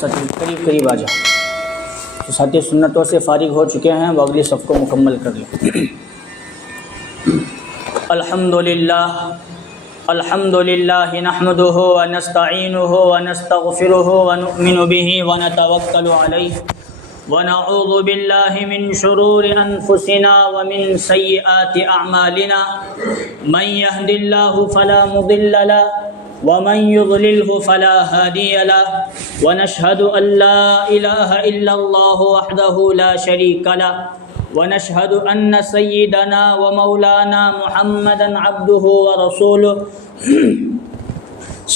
قریب قریب آ جاؤ. تو ساتھی سنتوں سے فارغ ہو چکے ہیں، وہ اگلی صف کو مکمل کر لیں. الحمد للہ نحمده ونستعینه ونستغفره ونؤمن به ونتوکل علیہ ونعوذ باللہ من شرور انفسنا ومن سیئات اعمالنا من يهد الله فلا مضل له ومن يضلله فلا هادي له ونشهد ان لا اله الا الله وحده لا شريك له ونشهد ان سيدنا ومولانا محمدا عبده ورسوله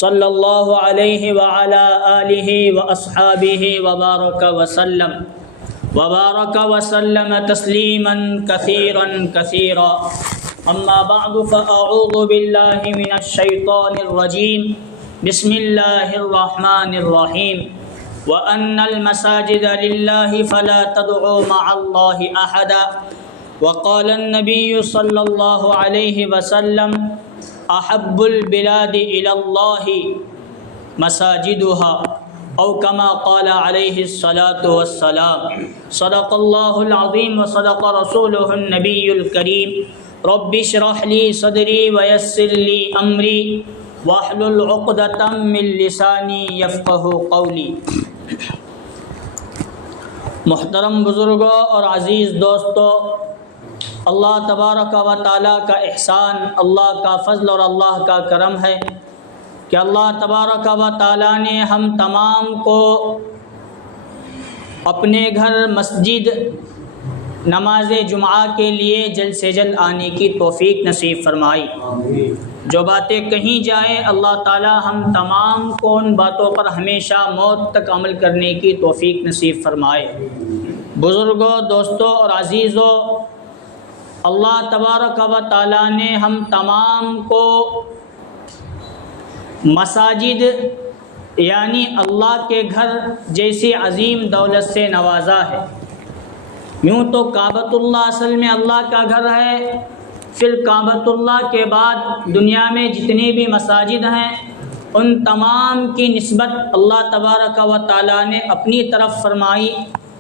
صلی اللہ علیہ وعلى آلہ واصحابہ وبارک وسلم تسلیما کثیرا کثیرا. اما بعد فاعوذ باللہ من الشیطان الرجیم. بسم اللہ الرحمن الرحیم. وَأَنَّ الْمَسَاجِدَ لِلَّهِ فَلَا تَدْعُوا مَعَ اللَّهِ أَحَدًا. وقال النبي صلى الله عليه وسلم احب البلاد الى الله مساجدها او كما قال عليه الصلاة والسلام. صدق الله العظيم وصدق رسوله النبي الكريم. رب اشرح لي صدري ويسر لي امري واحلل عقدة من لساني يفقهوا قولي. محترم بزرگوں اور عزیز دوستوں، اللہ تبارک و تعالیٰ کا احسان، اللہ کا فضل اور اللہ کا کرم ہے کہ اللہ تبارک و تعالیٰ نے ہم تمام کو اپنے گھر مسجد نماز جمعہ کے لیے جلد سے جلد آنے کی توفیق نصیب فرمائی. جو باتیں کہیں جائیں اللہ تعالیٰ ہم تمام کو ان باتوں پر ہمیشہ موت تک عمل کرنے کی توفیق نصیب فرمائے. بزرگوں، دوستوں اور عزیزوں، اللہ تبارک و تعالیٰ نے ہم تمام کو مساجد یعنی اللہ کے گھر جیسی عظیم دولت سے نوازا ہے. یوں تو کعبۃ اللہ اصل میں اللہ کا گھر ہے، پھر کعبۃ اللہ کے بعد دنیا میں جتنی بھی مساجد ہیں ان تمام کی نسبت اللہ تبارک و تعالیٰ نے اپنی طرف فرمائی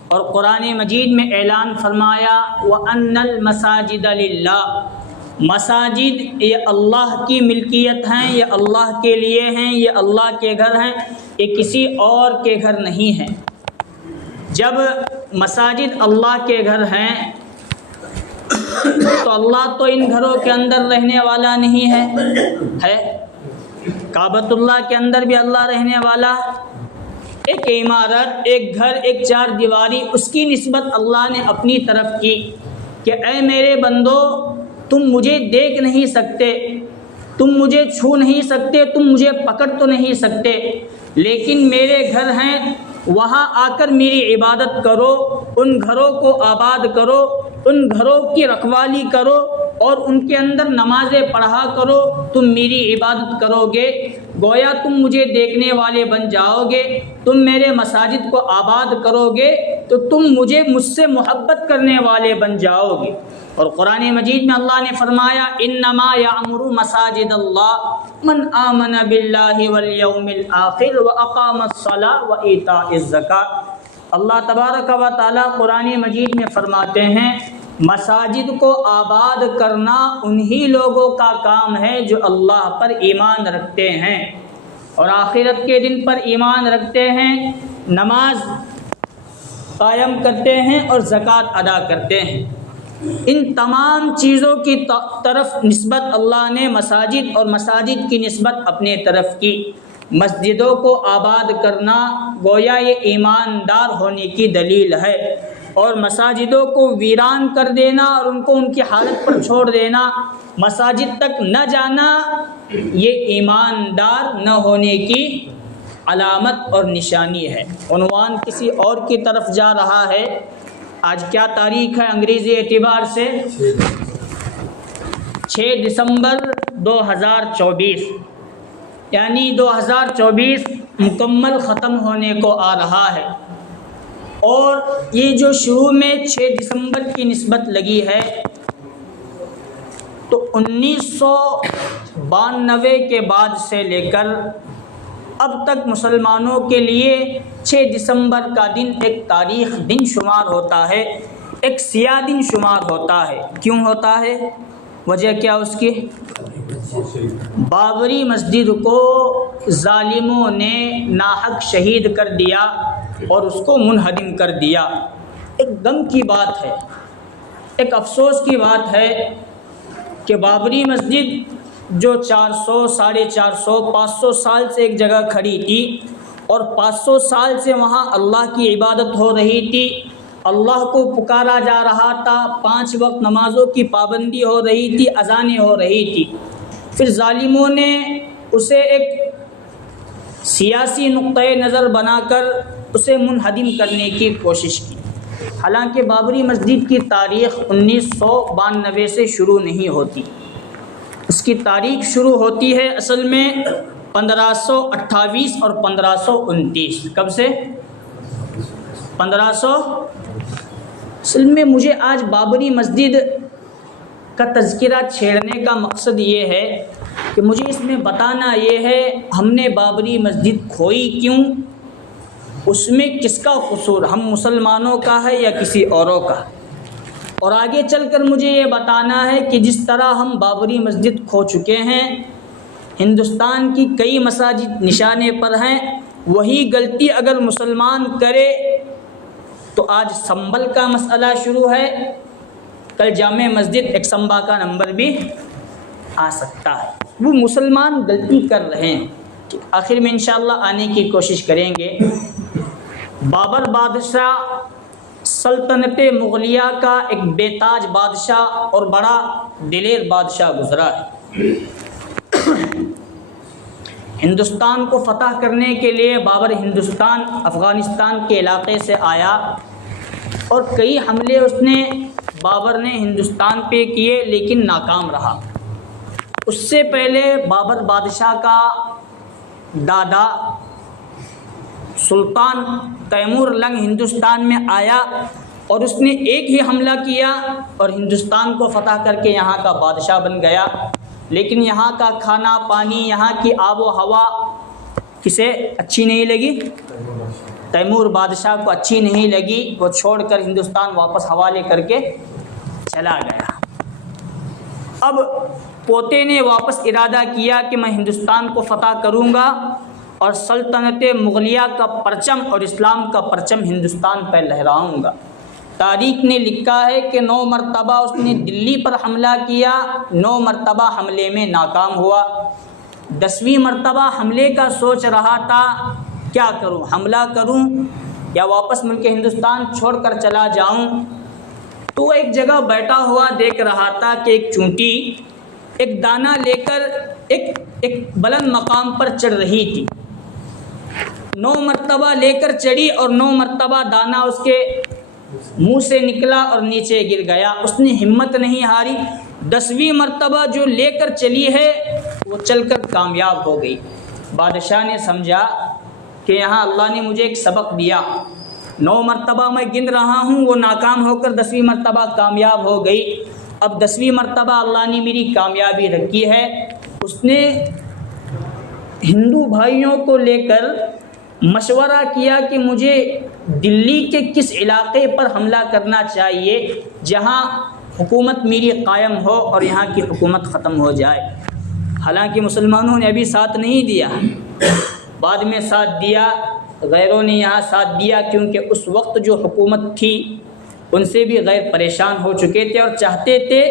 اور قرآن مجید میں اعلان فرمایا وَأَنَّ الْمَسَاجِدَ لِلَّهِ. مساجد یہ اللہ کی ملکیت ہیں، یہ اللہ کے لیے ہیں، یہ اللہ کے گھر ہیں، یہ کسی اور کے گھر نہیں ہیں. جب مساجد اللہ کے گھر ہیں تو اللہ تو ان گھروں کے اندر رہنے والا نہیں ہے. کعبۃ اللہ کے اندر بھی اللہ رہنے والا. ایک عمارت، ایک گھر، ایک چار دیواری، اس کی نسبت اللہ نے اپنی طرف کی کہ اے میرے بندو، تم مجھے دیکھ نہیں سکتے، تم مجھے چھو نہیں سکتے، تم مجھے پکڑ تو نہیں سکتے، لیکن میرے گھر ہیں، وہاں آ کر میری عبادت کرو، ان گھروں کو آباد کرو، ان گھروں کی رکھوالی کرو اور ان کے اندر نمازیں پڑھا کرو، تم میری عبادت کرو گے، گویا تم مجھے دیکھنے والے بن جاؤ گے. تم میرے مساجد کو آباد کرو گے تو تم مجھ سے محبت کرنے والے بن جاؤ گے. اور قرآن مجید میں اللہ نے فرمایا انما یعمر مساجد اللہ من آمن باللہ والیوم الآخر واقام الصلاۃ وایتاء الزکاۃ. اللہ تبارک و تعالیٰ قرآن مجید میں فرماتے ہیں مساجد کو آباد کرنا انہی لوگوں کا کام ہے جو اللہ پر ایمان رکھتے ہیں اور آخرت کے دن پر ایمان رکھتے ہیں، نماز قائم کرتے ہیں اور زکوٰۃ ادا کرتے ہیں. ان تمام چیزوں کی طرف نسبت اللہ نے مساجد اور مساجد کی نسبت اپنے طرف کی. مسجدوں کو آباد کرنا گویا یہ ایماندار ہونے کی دلیل ہے، اور مساجدوں کو ویران کر دینا اور ان کو ان کی حالت پر چھوڑ دینا، مساجد تک نہ جانا، یہ ایماندار نہ ہونے کی علامت اور نشانی ہے. عنوان کسی اور کی طرف جا رہا ہے. آج کیا تاریخ ہے انگریزی اعتبار سے؟ 6 دسمبر 2024، یعنی 2024 مکمل ختم ہونے کو آ رہا ہے. اور یہ جو شروع میں 6 دسمبر کی نسبت لگی ہے تو 1992 کے بعد سے لے کر اب تک مسلمانوں کے لیے 6 دسمبر کا دن ایک تاریخ دن شمار ہوتا ہے، ایک سیاہ دن شمار ہوتا ہے۔ کیوں ہوتا ہے؟ وجہ کیا اس کی؟ بابری مسجد کو ظالموں نے ناحق شہید کر دیا اور اس کو منہدم کر دیا۔ ایک غم کی بات ہے، ایک افسوس کی بات ہے کہ بابری مسجد جو 400، 450، 500 سال سے ایک جگہ کھڑی تھی اور 500 سال سے وہاں اللہ کی عبادت ہو رہی تھی، اللہ کو پکارا جا رہا تھا، 5 وقت نمازوں کی پابندی ہو رہی تھی، اذانیں ہو رہی تھی، پھر ظالموں نے اسے ایک سیاسی نقطۂ نظر بنا کر اسے منہدم کرنے کی کوشش کی۔ حالانکہ بابری مسجد کی تاریخ 1992 سے شروع نہیں ہوتی، اس کی تاریخ شروع ہوتی ہے اصل میں 1528 اور 1529۔ کب سے؟ 1500۔ اصل میں مجھے آج بابری مسجد کا تذکرہ چھیڑنے کا مقصد یہ ہے کہ مجھے اس میں بتانا یہ ہے ہم نے بابری مسجد کھوئی کیوں، اس میں کس کا قصور، ہم مسلمانوں کا ہے یا کسی اوروں کا، اور آگے چل کر مجھے یہ بتانا ہے کہ جس طرح ہم بابری مسجد کھو چکے ہیں، ہندوستان کی کئی مساجد نشانے پر ہیں، وہی غلطی اگر مسلمان کرے تو آج سنبل کا مسئلہ شروع ہے، کل جامع مسجد ایکسمبا کا نمبر بھی آ سکتا ہے۔ وہ مسلمان غلطی کر رہے ہیں، آخر میں انشاءاللہ آنے کی کوشش کریں گے۔ بابر بادشاہ سلطنت مغلیہ کا ایک بے تاج بادشاہ اور بڑا دلیر بادشاہ گزرا ہے۔ ہندوستان کو فتح کرنے کے لیے بابر ہندوستان افغانستان کے علاقے سے آیا اور کئی حملے بابر نے ہندوستان پہ کیے لیکن ناکام رہا۔ اس سے پہلے بابر بادشاہ کا دادا سلطان تیمور لنگ ہندوستان میں آیا اور اس نے ایک ہی حملہ کیا اور ہندوستان کو فتح کر کے یہاں کا بادشاہ بن گیا، لیکن یہاں کا کھانا پانی، یہاں کی آب و ہوا کسے اچھی نہیں لگی؟ تیمور بادشاہ کو اچھی نہیں لگی، وہ چھوڑ کر ہندوستان واپس حوالے کر کے چلا گیا۔ اب پوتے نے واپس ارادہ کیا کہ میں ہندوستان کو فتح کروں گا اور سلطنت مغلیہ کا پرچم اور اسلام کا پرچم ہندوستان پہ لہراؤں گا۔ تاریخ نے لکھا ہے کہ 9 مرتبہ اس نے دلی پر حملہ کیا، 9 مرتبہ حملے میں ناکام ہوا۔ 10ویں مرتبہ حملے کا سوچ رہا تھا کیا کروں، حملہ کروں یا واپس ملک ہندوستان چھوڑ کر چلا جاؤں، تو وہ ایک جگہ بیٹھا ہوا دیکھ رہا تھا کہ ایک چونٹی ایک دانہ لے کر ایک بلند مقام پر چڑھ رہی تھی۔ 9 مرتبہ لے کر چڑھی اور 9 مرتبہ دانہ اس کے منہ سے نکلا اور نیچے گر گیا۔ اس نے ہمت نہیں ہاری، 10ویں مرتبہ جو لے کر چلی ہے وہ چل کر کامیاب ہو گئی۔ بادشاہ نے سمجھا کہ یہاں اللہ نے مجھے ایک سبق دیا، 9 مرتبہ میں گن رہا ہوں، وہ ناکام ہو کر 10ویں مرتبہ کامیاب ہو گئی، اب 10ویں مرتبہ اللہ نے میری کامیابی رکھی ہے۔ اس نے ہندو بھائیوں کو لے کر مشورہ کیا کہ مجھے دلی کے کس علاقے پر حملہ کرنا چاہیے جہاں حکومت میری قائم ہو اور یہاں کی حکومت ختم ہو جائے۔ حالانکہ مسلمانوں نے ابھی ساتھ نہیں دیا، بعد میں ساتھ دیا، غیروں نے یہاں ساتھ دیا، کیونکہ اس وقت جو حکومت تھی ان سے بھی غیر پریشان ہو چکے تھے اور چاہتے تھے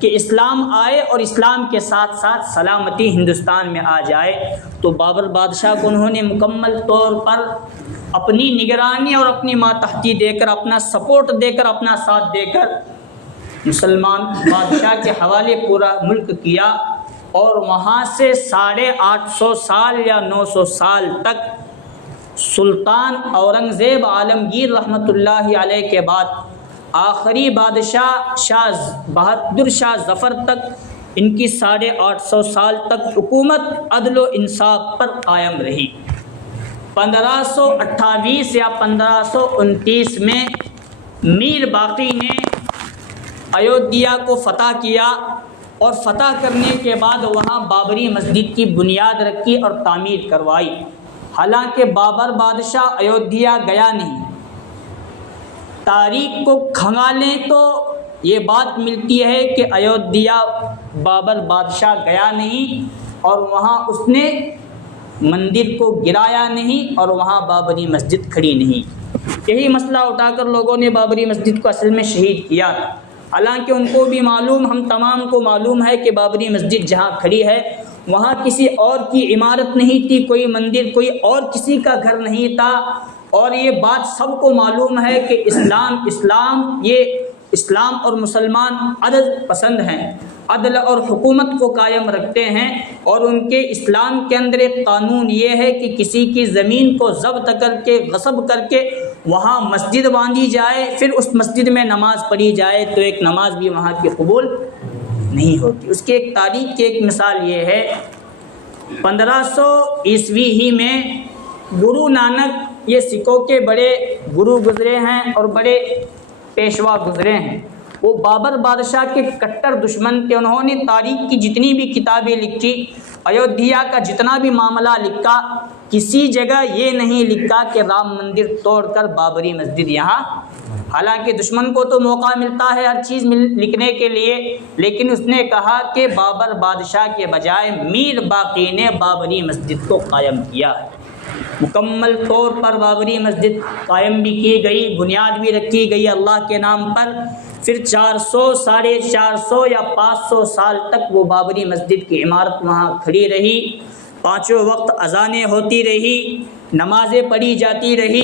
کہ اسلام آئے اور اسلام کے ساتھ ساتھ سلامتی ہندوستان میں آ جائے۔ تو بابر بادشاہ کو انہوں نے مکمل طور پر اپنی نگرانی اور اپنی ماتحتی دے کر، اپنا سپورٹ دے کر، اپنا ساتھ دے کر مسلمان بادشاہ کے حوالے پورا ملک کیا، اور وہاں سے 850 سال یا 900 سال تک سلطان اورنگزیب عالمگیر رحمۃ اللہ علیہ کے بعد آخری بادشاہ شاہ بہادر شاہ ظفر تک ان کی 850 سال تک حکومت عدل و انصاف پر قائم رہی۔ 1528 یا 1529 میں میر باقی نے ایودھیا کو فتح کیا، اور فتح کرنے کے بعد وہاں بابری مسجد کی بنیاد رکھی اور تعمیر کروائی۔ حالانکہ بابر بادشاہ ایودھیا گیا نہیں۔ تاریخ کو کھنگالیں تو یہ بات ملتی ہے کہ ایودھیا بابر بادشاہ گیا نہیں اور وہاں اس نے مندر کو گرایا نہیں اور وہاں بابری مسجد کھڑی نہیں۔ یہی مسئلہ اٹھا کر لوگوں نے بابری مسجد کو اصل میں شہید کیا، حالانکہ ان کو بھی معلوم، ہم تمام کو معلوم ہے کہ بابری مسجد جہاں کھڑی ہے وہاں کسی اور کی عمارت نہیں تھی، کوئی مندر کوئی اور کسی کا گھر نہیں تھا، اور یہ بات سب کو معلوم ہے کہ اسلام اور مسلمان عدل پسند ہیں، عدل اور حکومت کو قائم رکھتے ہیں، اور ان کے اسلام کے اندر ایک قانون یہ ہے کہ کسی کی زمین کو ضبط کر کے غصب کر کے وہاں مسجد باندھی جائے، پھر اس مسجد میں نماز پڑھی جائے تو ایک نماز بھی وہاں کی قبول نہیں ہوتی۔ اس کی ایک تاریخ کی ایک مثال یہ ہے، 1500 عیسوی ہی میں گرو نانک، یہ سکھوں کے بڑے گرو گزرے ہیں اور بڑے پیشوا گزرے ہیں، وہ بابر بادشاہ کے کٹر دشمن تھے۔ انہوں نے تاریخ کی جتنی بھی کتابیں لکھی، ایودھیا کا جتنا بھی معاملہ لکھا، کسی جگہ یہ نہیں لکھا کہ رام مندر توڑ کر بابری مسجد یہاں، حالانکہ دشمن کو تو موقع ملتا ہے ہر چیز لکھنے کے لیے، لیکن اس نے کہا کہ بابر بادشاہ کے بجائے میر باقی نے بابری مسجد کو قائم کیا ہے۔ مکمل طور پر بابری مسجد قائم بھی کی گئی، بنیاد بھی رکھی گئی اللہ کے نام پر، پھر 400 450 یا 500 سال تک وہ بابری مسجد کی عمارت وہاں کھڑی رہی، پانچوں وقت اذانیں ہوتی رہی، نمازیں پڑھی جاتی رہی،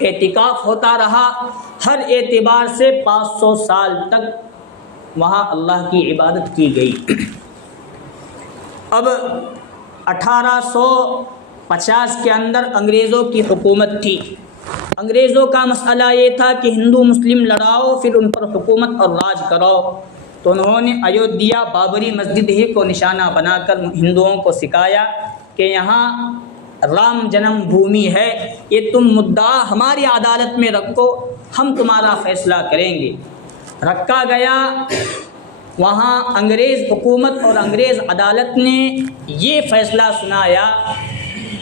اعتکاف ہوتا رہا، ہر اعتبار سے 500 سال تک وہاں اللہ کی عبادت کی گئی۔ اب 1850 کے اندر انگریزوں کی حکومت تھی۔ انگریزوں کا مسئلہ یہ تھا کہ ہندو مسلم لڑاؤ، پھر ان پر حکومت اور راج کراؤ، تو انہوں نے ایودھیا بابری مسجد ہی کو نشانہ بنا کر ہندوؤں کو سکھایا کہ یہاں رام جنم بھومی ہے، یہ تم مدعا ہماری عدالت میں رکھو، ہم تمہارا فیصلہ کریں گے۔ رکھا گیا، وہاں انگریز حکومت اور انگریز عدالت نے یہ فیصلہ سنایا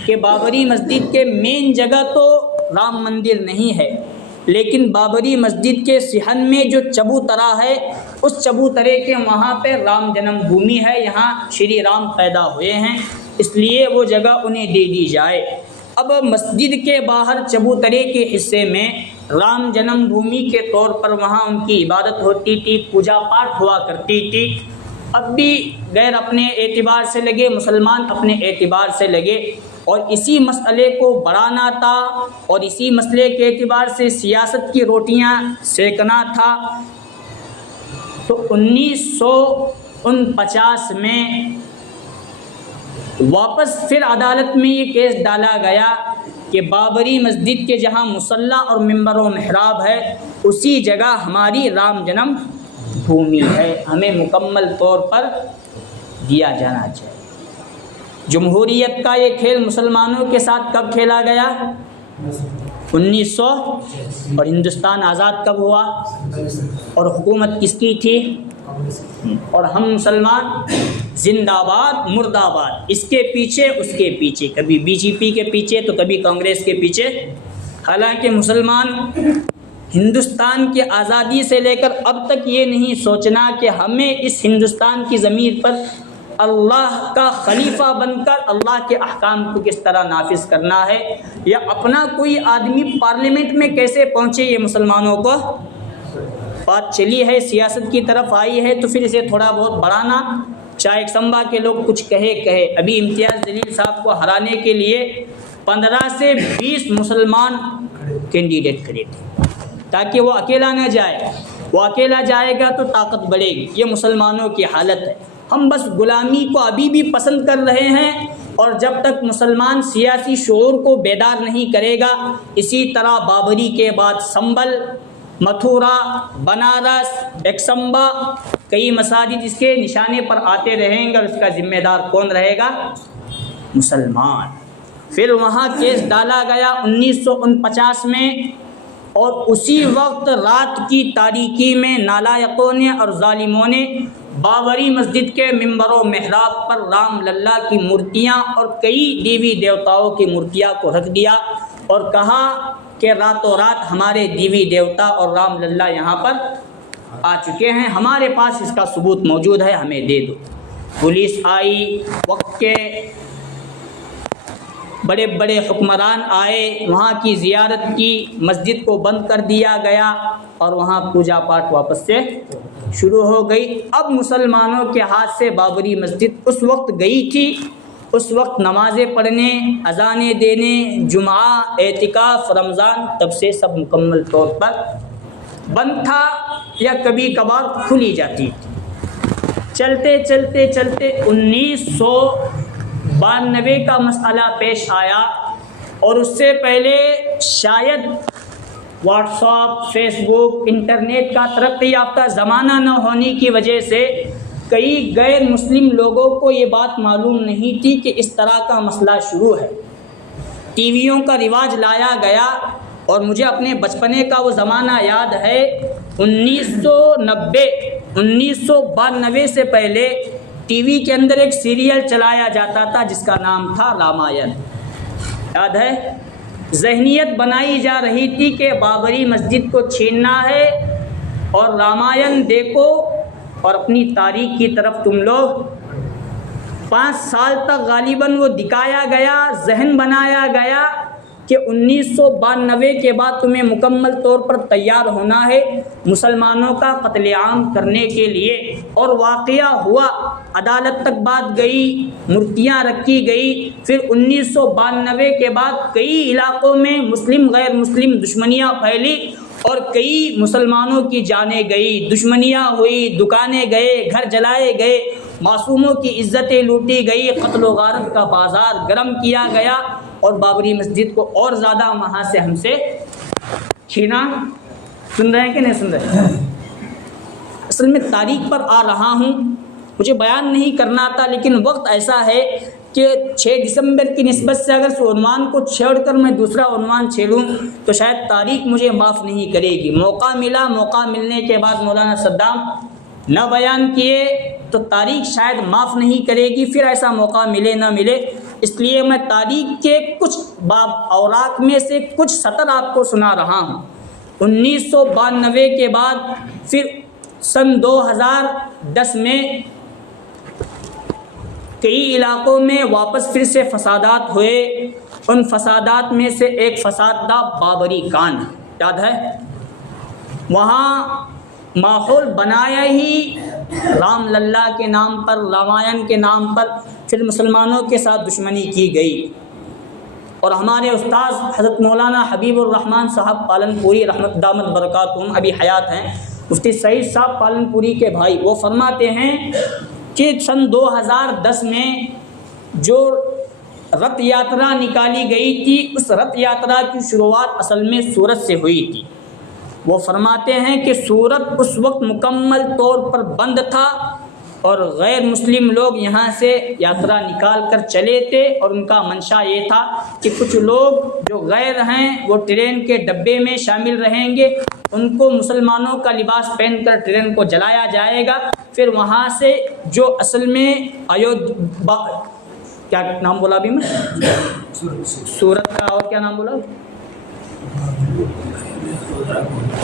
کہ بابری مسجد کے مین جگہ تو رام مندر نہیں ہے، لیکن بابری مسجد کے صحن میں جو چبوترا ہے، اس چبوترے کے وہاں پہ رام جنم بھومی ہے، یہاں شری رام پیدا ہوئے ہیں، اس لیے وہ جگہ انہیں دے دی جائے۔ اب مسجد کے باہر چبوترے کے حصے میں رام جنم بھومی کے طور پر وہاں ان کی عبادت ہوتی تھی، پوجا پاٹ ہوا کرتی تھی۔ اب بھی غیر اپنے اعتبار سے لگے، مسلمان اپنے اعتبار سے لگے، اور اسی مسئلے کو بڑھانا تھا اور اسی مسئلے کے اعتبار سے سیاست کی روٹیاں سیکنا تھا۔ تو 1949 میں واپس پھر عدالت میں یہ کیس ڈالا گیا کہ بابری مسجد کے جہاں مصلی اور ممبر و محراب ہے، اسی جگہ ہماری رام جنم بھومی ہے، ہمیں مکمل طور پر دیا جانا چاہیے۔ جمہوریت کا یہ کھیل مسلمانوں کے ساتھ کب کھیلا گیا؟ 1900۔ اور ہندوستان آزاد کب ہوا؟ اور حکومت کس کی تھی؟ اور ہم مسلمان زندہ باد مرد آباد، اس کے پیچھے اس کے پیچھے، کبھی بی جے پی کے پیچھے تو کبھی کانگریس کے پیچھے۔ حالانکہ مسلمان ہندوستان کی آزادی سے لے کر اب تک یہ نہیں سوچنا کہ ہمیں اس ہندوستان کی زمین پر اللہ کا خلیفہ بن کر اللہ کے احکام کو کس طرح نافذ کرنا ہے، یا اپنا کوئی آدمی پارلیمنٹ میں کیسے پہنچے، یہ مسلمانوں کو بات چلی ہے، سیاست کی طرف آئی ہے، تو پھر اسے تھوڑا بہت بڑھانا، چاہے ایک سمبا کے لوگ کچھ کہے۔ ابھی امتیاز جلیل صاحب کو ہرانے کے لیے 15 سے 20 مسلمان کینڈیڈیٹ کھڑے تھے تاکہ وہ اکیلا نہ جائے، وہ اکیلا جائے گا تو طاقت بڑھے گی۔ یہ مسلمانوں کی حالت ہے، ہم بس غلامی کو ابھی بھی پسند کر رہے ہیں، اور جب تک مسلمان سیاسی شعور کو بیدار نہیں کرے گا، اسی طرح بابری کے بعد سنبل، متھورا، بنارس، ایکسمبا، کئی مساجد اس کے نشانے پر آتے رہیں گے، اور اس کا ذمہ دار کون رہے گا؟ مسلمان۔ پھر وہاں کیس ڈالا گیا 1949 میں، اور اسی وقت رات کی تاریکی میں نالائقوں نے اور ظالموں نے بابری مسجد کے ممبر و محراب پر رام للہ کی مورتیاں اور کئی دیوی دیوتاؤں کی مورتیاں کو رکھ دیا اور کہا کہ راتوں رات ہمارے دیوی دیوتا اور رام للہ یہاں پر آ چکے ہیں، ہمارے پاس اس کا ثبوت موجود ہے، ہمیں دے دو۔ پولیس آئی، وقت کے بڑے بڑے حکمران آئے، وہاں کی زیارت کی، مسجد کو بند کر دیا گیا اور وہاں پوجا پاٹ واپس سے شروع ہو گئی۔ اب مسلمانوں کے ہاتھ سے بابری مسجد اس وقت گئی تھی، اس وقت نمازیں پڑھنے، اذانیں دینے، جمعہ، اعتکاف، رمضان تب سے سب مکمل طور پر بند تھا یا کبھی کبھار کھلی جاتی تھی۔ چلتے چلتے چلتے 1992 کا مسئلہ پیش آیا اور اس سے پہلے شاید واٹس ایپ، فیس بک، انٹرنیٹ کا ترقی یافتہ زمانہ نہ ہونے کی وجہ سے کئی غیر مسلم لوگوں کو یہ بات معلوم نہیں تھی کہ اس طرح کا مسئلہ شروع ہے۔ ٹی ویوں کا رواج لایا گیا اور مجھے اپنے بچپنے کا وہ زمانہ یاد ہے۔ 1992 سے پہلے ٹی وی کے اندر ایک سیریل چلایا جاتا تھا جس کا نام تھا رامائن، یاد ہے؟ ذہنیت بنائی جا رہی تھی کہ بابری مسجد کو چھیننا ہے اور رامائن دیکھو اور اپنی تاریخ کی طرف تم لوگ 5 سال تک غالباً وہ دکھایا گیا، ذہن بنایا گیا کہ 1992 کے بعد تمہیں مکمل طور پر تیار ہونا ہے مسلمانوں کا قتل عام کرنے کے لیے، اور واقعہ ہوا، عدالت تک بات گئی، مورتیاں رکھی گئی۔ پھر 1992 کے بعد کئی علاقوں میں مسلم غیر مسلم دشمنیاں پھیلی اور کئی مسلمانوں کی جانیں گئی، دشمنیاں ہوئی، دکانیں گئے، گھر جلائے گئے، معصوموں کی عزتیں لوٹی گئی، قتل و غارت کا بازار گرم کیا گیا اور بابری مسجد کو اور زیادہ وہاں سے ہم سے چھینا۔ سن رہے ہیں کہ نہیں سن رہے؟ اصل میں تاریخ پر آ رہا ہوں، مجھے بیان نہیں کرنا تھا لیکن وقت ایسا ہے کہ 6 دسمبر کی نسبت سے اگر اس عنوان کو چھیڑ کر میں دوسرا عنوان چھیڑوں تو شاید تاریخ مجھے معاف نہیں کرے گی۔ موقع ملا، موقع ملنے کے بعد مولانا صدام نہ بیان کیے تو تاریخ شاید معاف نہیں کرے گی، پھر ایسا موقع ملے نہ ملے، اس لیے میں تاریخ کے کچھ باب اوراق میں سے کچھ سطر آپ کو سنا رہا ہوں۔ 1992 کے بعد پھر سن 2010 میں کئی علاقوں میں واپس پھر سے فسادات ہوئے، ان فسادات میں سے ایک فساد تھا بابری کانڈ، یاد ہے؟ وہاں ماحول بنایا ہی رام للہ کے نام پر، رامائن کے نام پر، پھر مسلمانوں کے ساتھ دشمنی کی گئی۔ اور ہمارے استاذ حضرت مولانا حبیب الرحمن صاحب پالن پوری رحمت دامت برکاتہم ابھی حیات ہیں، مفتی سعید صاحب پالن پوری کے بھائی، وہ فرماتے ہیں کہ سن 2010 میں جو رتھ یاترا نکالی گئی تھی، اس رتھ یاترا کی شروعات اصل میں سورت سے ہوئی تھی۔ وہ فرماتے ہیں کہ سورت اس وقت مکمل طور پر بند تھا اور غیر مسلم لوگ یہاں سے یاترا نکال کر چلے تھے، اور ان کا منشا یہ تھا کہ کچھ لوگ جو غیر ہیں وہ ٹرین کے ڈبے میں شامل رہیں گے، ان کو مسلمانوں کا لباس پہن کر ٹرین کو جلایا جائے گا، پھر وہاں سے جو اصل میں کیا نام بولا ابھی میں سورت کا، اور کیا نام بولا؟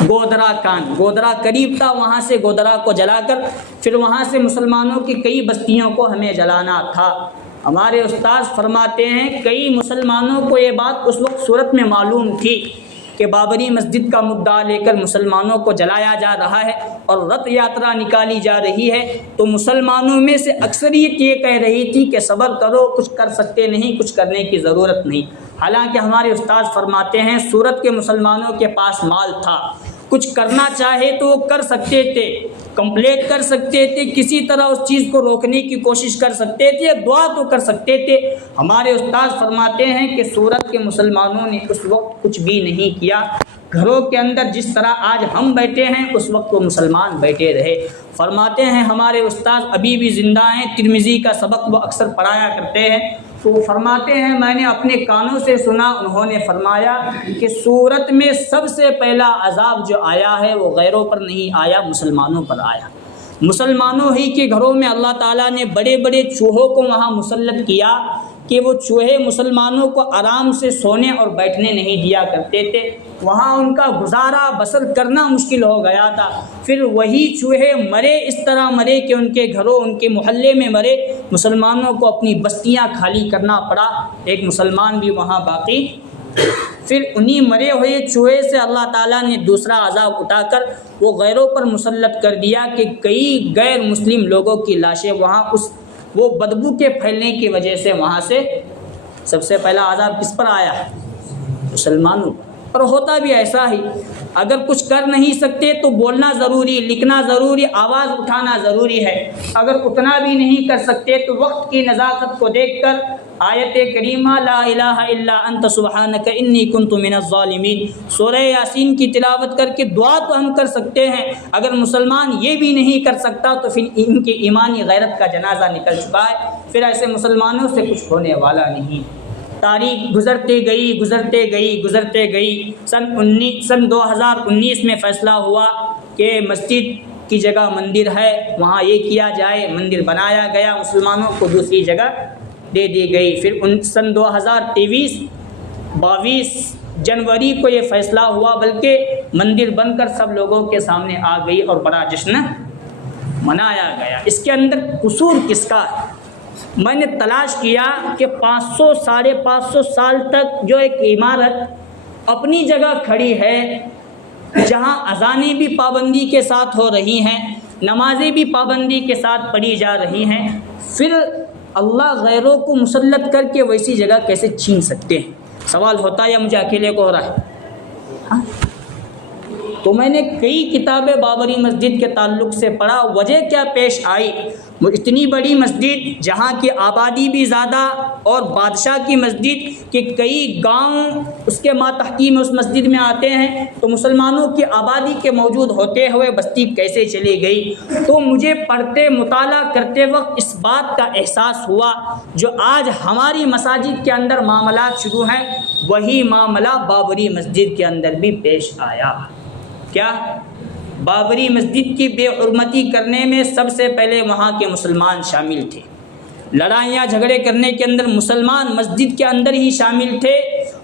گودرا کان، گودرا قریب تھا، وہاں سے گودرا کو جلا کر پھر وہاں سے مسلمانوں کی کئی بستیوں کو ہمیں جلانا تھا۔ ہمارے استاذ فرماتے ہیں کئی مسلمانوں کو یہ بات اس وقت صورت میں معلوم تھی کہ بابری مسجد کا مدعا لے کر مسلمانوں کو جلایا جا رہا ہے اور رتھ یاترا نکالی جا رہی ہے، تو مسلمانوں میں سے اکثریت یہ کہہ رہی تھی کہ صبر کرو، کچھ کر سکتے نہیں، کچھ کرنے کی ضرورت نہیں۔ حالانکہ ہمارے استاد فرماتے ہیں صورت کے مسلمانوں کے پاس مال تھا، کچھ کرنا چاہے تو وہ کر سکتے تھے، کمپلیٹ کر سکتے تھے، کسی طرح اس چیز کو روکنے کی کوشش کر سکتے تھے، دعا تو کر سکتے تھے۔ ہمارے استاد فرماتے ہیں کہ صورت کے مسلمانوں نے اس وقت کچھ بھی نہیں کیا، گھروں کے اندر جس طرح آج ہم بیٹھے ہیں اس وقت وہ مسلمان بیٹھے رہے۔ فرماتے ہیں ہمارے استاد ابھی بھی زندہ ہیں، ترمذی کا سبق وہ اکثر پڑھایا کرتے ہیں، تو وہ فرماتے ہیں میں نے اپنے کانوں سے سنا، انہوں نے فرمایا کہ سورت میں سب سے پہلا عذاب جو آیا ہے وہ غیروں پر نہیں آیا، مسلمانوں پر آیا۔ مسلمانوں ہی کے گھروں میں اللہ تعالیٰ نے بڑے بڑے چوہوں کو وہاں مسلط کیا کہ وہ چوہے مسلمانوں کو آرام سے سونے اور بیٹھنے نہیں دیا کرتے تھے، وہاں ان کا گزارا بسر کرنا مشکل ہو گیا تھا۔ پھر وہی چوہے مرے، اس طرح مرے کہ ان کے گھروں، ان کے محلے میں مرے، مسلمانوں کو اپنی بستیاں خالی کرنا پڑا، ایک مسلمان بھی وہاں باقی۔ پھر انہی مرے ہوئے چوہے سے اللہ تعالیٰ نے دوسرا عذاب اٹھا کر وہ غیروں پر مسلط کر دیا کہ کئی غیر مسلم لوگوں کی لاشیں وہاں وہ بدبو کے پھیلنے کی وجہ سے وہاں سے سب سے پہلا عذاب کس پر آیا؟ مسلمانوں پر۔ ہوتا بھی ایسا ہی، اگر کچھ کر نہیں سکتے تو بولنا ضروری، لکھنا ضروری، آواز اٹھانا ضروری ہے۔ اگر اتنا بھی نہیں کر سکتے تو وقت کی نزاکت کو دیکھ کر آیت کریمہ لا الہ الا انت سبحانک انی کنت من الظالمین سورہ یاسین کی تلاوت کر کے دعا تو ہم کر سکتے ہیں۔ اگر مسلمان یہ بھی نہیں کر سکتا تو پھر ان کی ایمانی غیرت کا جنازہ نکل چکا ہے، پھر ایسے مسلمانوں سے کچھ ہونے والا نہیں۔ تاریخ گزرتے گئی، سن 2019 میں فیصلہ ہوا کہ مسجد کی جگہ مندر ہے، وہاں یہ کیا جائے، مندر بنایا گیا، مسلمانوں کو دوسری جگہ دے دی گئی۔ پھر سن 22 جنوری کو یہ فیصلہ ہوا، بلکہ مندر بن کر سب لوگوں کے سامنے آ گئی اور بڑا جشن منایا گیا۔ اس کے اندر قصور کس کا ہے؟ میں نے تلاش کیا کہ 500-550 سال تک جو ایک عمارت اپنی جگہ کھڑی ہے، جہاں اذانیں بھی پابندی کے ساتھ ہو رہی ہیں، نمازیں بھی پابندی کے ساتھ پڑھی جا رہی ہیں، پھر اللہ غیروں کو مسلط کر کے ویسی جگہ کیسے چھین سکتے ہیں؟ سوال ہوتا ہے یا مجھے اکیلے کو ہو رہا ہے؟ تو میں نے کئی کتابیں بابری مسجد کے تعلق سے پڑھا، وجہ کیا پیش آئی؟ اتنی بڑی مسجد جہاں کی آبادی بھی زیادہ اور بادشاہ کی مسجد کہ کئی گاؤں اس کے ماتحتی میں اس مسجد میں آتے ہیں، تو مسلمانوں کی آبادی کے موجود ہوتے ہوئے بستی کیسے چلی گئی؟ تو مجھے پڑھتے مطالعہ کرتے وقت اس بات کا احساس ہوا جو آج ہماری مساجد کے اندر معاملات شروع ہیں، وہی معاملہ بابری مسجد کے اندر بھی پیش آیا۔ کیا؟ بابری مسجد کی بے حرمتی کرنے میں سب سے پہلے وہاں کے مسلمان شامل تھے، لڑائیاں جھگڑے کرنے کے اندر مسلمان مسجد کے اندر ہی شامل تھے،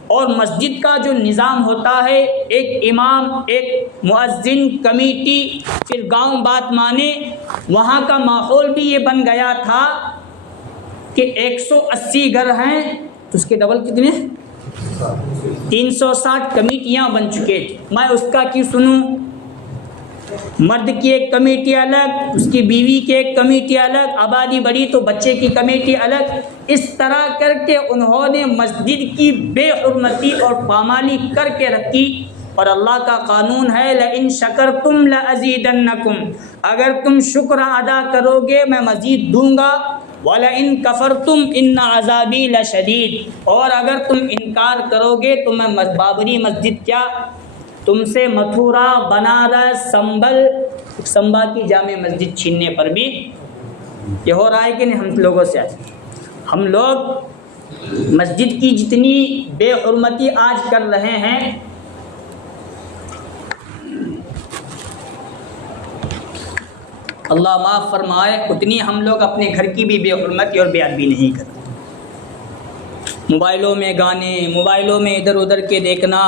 اور مسجد کا جو نظام ہوتا ہے، ایک امام، ایک مؤذن، کمیٹی، پھر گاؤں بات مانے، وہاں کا ماحول بھی یہ بن گیا تھا کہ 180 گھر ہیں تو اس کے ڈبل کتنے؟ 360 کمیٹیاں بن چکے تھے۔ میں اس کا کیوں سنوں؟ مرد کی ایک کمیٹی الگ، اس کی بیوی کی ایک کمیٹی الگ، آبادی بڑی تو بچے کی کمیٹی الگ، اس طرح کر کے انہوں نے مسجد کی بے حرمتی اور پامالی کر کے رکھی۔ اور اللہ کا قانون ہے لَإِن شَكَرْتُمْ لَأَزِيدَنَّكُمْ، اگر تم شکر ادا کرو گے میں مزید دوں گا، وَلَئِن كَفَرْتُمْ إِنَّ عَذَابِي لَشَدِيدٌ، اور اگر تم انکار کرو گے تو میں بابری مسجد کیا تم سے متھورا، بنارس، سمبا کی جامع مسجد چھیننے پر بھی یہ ہو رہا ہے کہ نہیں؟ ہم لوگوں سے ہم لوگ مسجد کی جتنی بے حرمتی آج کر رہے ہیں، اللہ معاف فرمائے، اتنی ہم لوگ اپنے گھر کی بھی بے حرمتی اور بے ادبی نہیں کرتے۔ موبائلوں میں گانے، موبائلوں میں ادھر ادھر کے دیکھنا،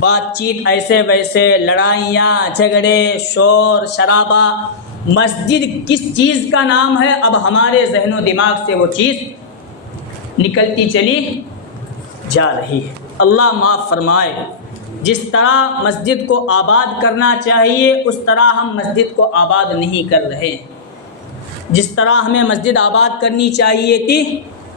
بات چیت ایسے ویسے، لڑائیاں جھگڑے، شور شرابہ، مسجد کس چیز کا نام ہے؟ اب ہمارے ذہن و دماغ سے وہ چیز نکلتی چلی جا رہی ہے۔ اللہ معاف فرمائے، جس طرح مسجد کو آباد کرنا چاہیے اس طرح ہم مسجد کو آباد نہیں کر رہے، جس طرح ہمیں مسجد آباد کرنی چاہیے تھی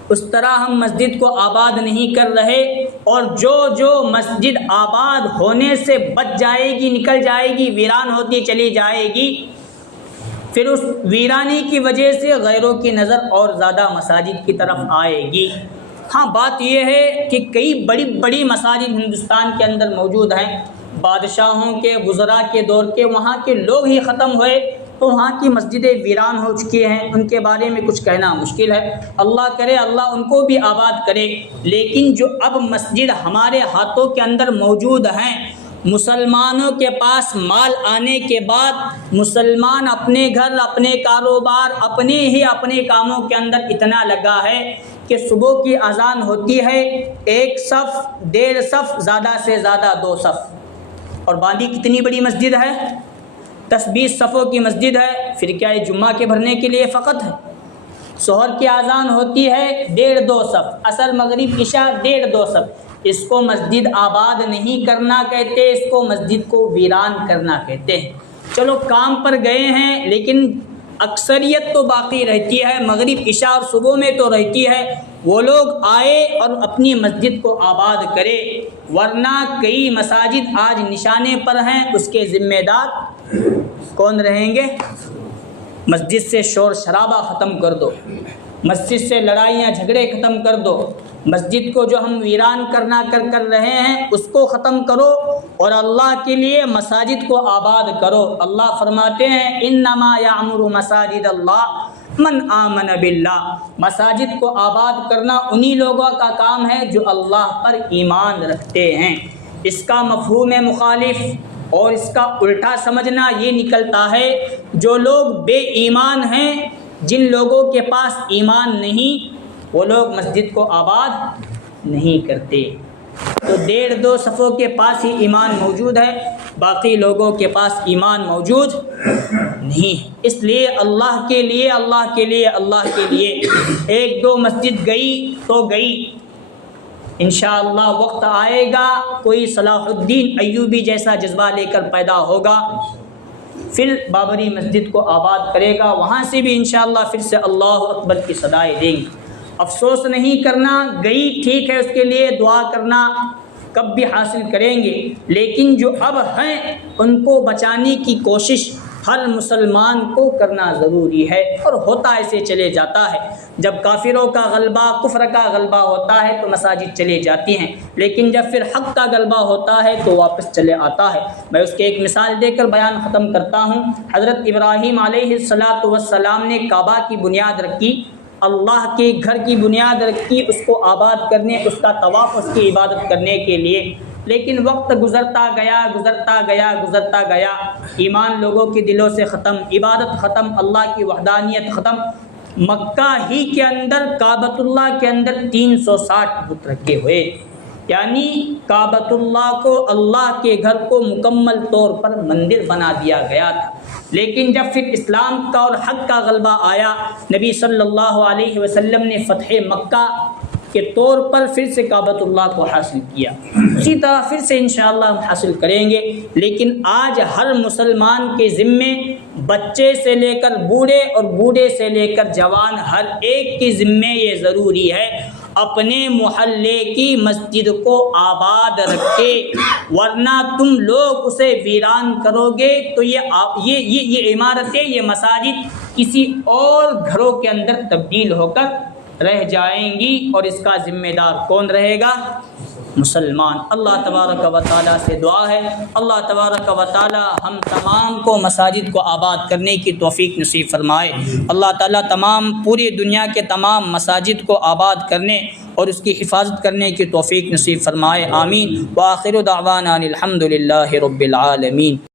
اس طرح ہم مسجد کو آباد نہیں کر رہے، اور جو مسجد آباد ہونے سے بچ جائے گی، نکل جائے گی، ویران ہوتی چلی جائے گی، پھر اس ویرانی کی وجہ سے غیروں کی نظر اور زیادہ مساجد کی طرف آئے گی۔ ہاں بات یہ ہے کہ کئی بڑی بڑی مساجد ہندوستان کے اندر موجود ہیں، بادشاہوں کے، وزراء کے دور کے، وہاں کے لوگ ہی ختم ہوئے تو وہاں کی مسجدیں ویران ہو چکی ہیں، ان کے بارے میں کچھ کہنا مشکل ہے۔ اللہ کرے اللہ ان کو بھی آباد کرے، لیکن جو اب مسجد ہمارے ہاتھوں کے اندر موجود ہیں، مسلمانوں کے پاس مال آنے کے بعد مسلمان اپنے گھر، اپنے کاروبار، اپنے کاموں کے اندر اتنا لگا ہے کہ صبح کی اذان ہوتی ہے، 1 صف 1.5 صف، زیادہ سے زیادہ 2 صف، اور باندھی کتنی بڑی مسجد ہے، 10-20 صفوں کی مسجد ہے، پھر کیا یہ جمعہ کے بھرنے کے لیے فقط ہے؟ ظہر کی اذان ہوتی ہے 1.5-2 صف، عصر مغرب عشاء 1.5-2 صف، اس کو مسجد آباد نہیں کرنا کہتے، اس کو مسجد کو ویران کرنا کہتے ہیں۔ چلو کام پر گئے ہیں لیکن اکثریت تو باقی رہتی ہے، مغرب عشاء اور صبح میں تو رہتی ہے، وہ لوگ آئے اور اپنی مسجد کو آباد کرے، ورنہ کئی مساجد آج نشانے پر ہیں، اس کے ذمہ دار کون رہیں گے؟ مسجد سے شور شرابہ ختم کر دو، مسجد سے لڑائیاں جھگڑے ختم کر دو، مسجد کو جو ہم ویران کر رہے ہیں اس کو ختم کرو، اور اللہ کے لیے مساجد کو آباد کرو۔ اللہ فرماتے ہیں انما یعمر مساجد اللہ من آمن باللہ، مساجد کو آباد کرنا انہی لوگوں کا کام ہے جو اللہ پر ایمان رکھتے ہیں۔ اس کا مفہوم مخالف اور اس کا الٹا سمجھنا یہ نکلتا ہے جو لوگ بے ایمان ہیں، جن لوگوں کے پاس ایمان نہیں، وہ لوگ مسجد کو آباد نہیں کرتے۔ تو 1.5-2 صفوں کے پاس ہی ایمان موجود ہے، باقی لوگوں کے پاس ایمان موجود نہیں ہے۔ اس لیے اللہ کے لیے 1-2 مسجد گئی تو گئی، انشاءاللہ وقت آئے گا کوئی صلاح الدین ایوبی جیسا جذبہ لے کر پیدا ہوگا، پھر بابری مسجد کو آباد کرے گا، وہاں سے بھی انشاءاللہ پھر سے اللہ اکبر کی صدائیں دیں گی۔ افسوس نہیں کرنا، گئی ٹھیک ہے، اس کے لیے دعا کرنا کب بھی حاصل کریں گے، لیکن جو اب ہیں ان کو بچانے کی کوشش ہر مسلمان کو کرنا ضروری ہے، اور ہوتا ایسے چلے جاتا ہے۔ جب کافروں کا غلبہ، کفر کا غلبہ ہوتا ہے تو مساجد چلے جاتی ہیں، لیکن جب پھر حق کا غلبہ ہوتا ہے تو واپس چلے آتا ہے۔ میں اس کی ایک مثال دے کر بیان ختم کرتا ہوں۔ حضرت ابراہیم علیہ السلام نے کعبہ کی بنیاد رکھی، اللہ کے گھر کی بنیاد رکھی، اس کو آباد کرنے، اس کا طواف، اس کی عبادت کرنے کے لیے، لیکن وقت گزرتا گیا، ایمان لوگوں کے دلوں سے ختم، عبادت ختم، اللہ کی وحدانیت ختم۔ مکہ ہی کے اندر، کعبۃ اللہ کے اندر 360 بت رکھے ہوئے، یعنی کعبۃ اللہ کو، اللہ کے گھر کو مکمل طور پر مندر بنا دیا گیا تھا۔ لیکن جب پھر اسلام کا اور حق کا غلبہ آیا، نبی صلی اللہ علیہ وسلم نے فتح مکہ کے طور پر پھر سے کعبۃ اللہ کو حاصل کیا، اسی طرح پھر سے انشاءاللہ ہم حاصل کریں گے۔ لیکن آج ہر مسلمان کے ذمے، بچے سے لے کر بوڑھے اور بوڑھے سے لے کر جوان، ہر ایک کے ذمے یہ ضروری ہے اپنے محلے کی مسجد کو آباد رکھے، ورنہ تم لوگ اسے ویران کرو گے تو یہ عمارتیں، یہ مساجد کسی اور گھروں کے اندر تبدیل ہو کر رہ جائیں گی، اور اس کا ذمہ دار کون رہے گا؟ مسلمان۔ اللہ تبارک و تعالیٰ سے دعا ہے، اللہ تبارک و تعالیٰ ہم تمام کو مساجد کو آباد کرنے کی توفیق نصیب فرمائے۔ اللہ تعالیٰ پوری دنیا کے تمام مساجد کو آباد کرنے اور اس کی حفاظت کرنے کی توفیق نصیب فرمائے، آمین۔ وآخر دعوانا الحمد للہ رب العالمین۔